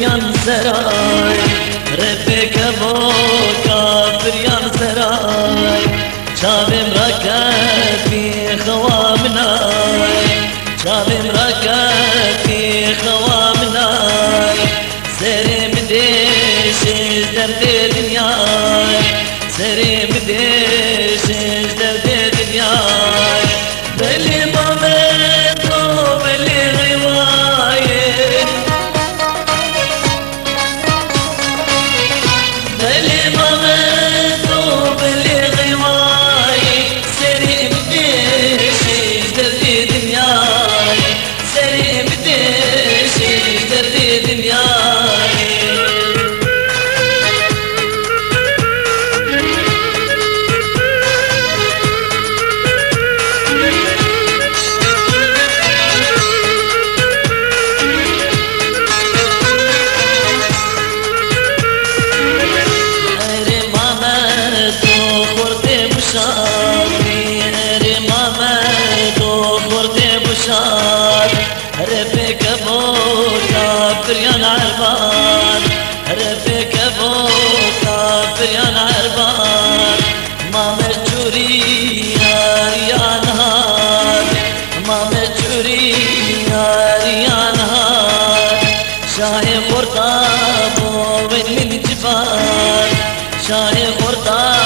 yan seray Repek bo kafir seray Çavim rakati khawamnay Çavim rakati khawamnay Serim deşiz derde dünyay Serim deşiz derde dünyay Beli mameto beli rivayet Beli mameto beli rivayet Serim deşiz derde dünyay Serim deşiz derde dünyay Repek bo kafir yan arban Repek bo kafir yan arban Mame churi yar yan har Mame churi yar yan har Şahi khurda bo min jiban Şahi khurda